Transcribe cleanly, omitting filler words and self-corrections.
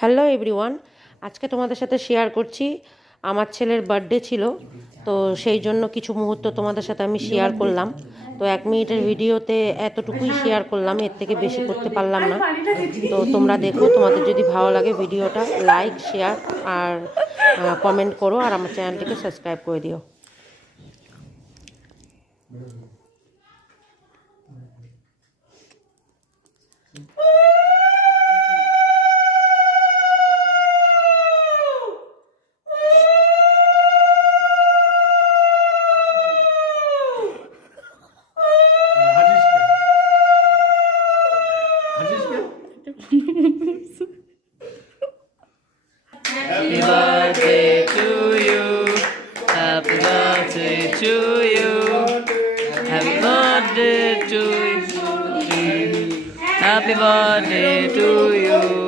Hello everyone, আজকে তোমাদের সাথে শেয়ার করছি আমার ছেলের বার্থডে ছিল। তো সেই জন্য কিছু মুহূর্ত তোমাদের সাথে আমি শেয়ার করলাম। তো 1 মিনিটের ভিডিওতে এতটুকুই শেয়ার করলাম, এর থেকে বেশি করতে পারলাম না। তো তোমরা দেখো, তোমাদের যদি ভালো লাগে ভিডিওটা লাইক, শেয়ার আর কমেন্ট করো, আর আমার চ্যানেলটিকে সাবস্ক্রাইব করে দিও। Happy birthday to you. Happy birthday to you. Happy birthday to you. Happy birthday to you.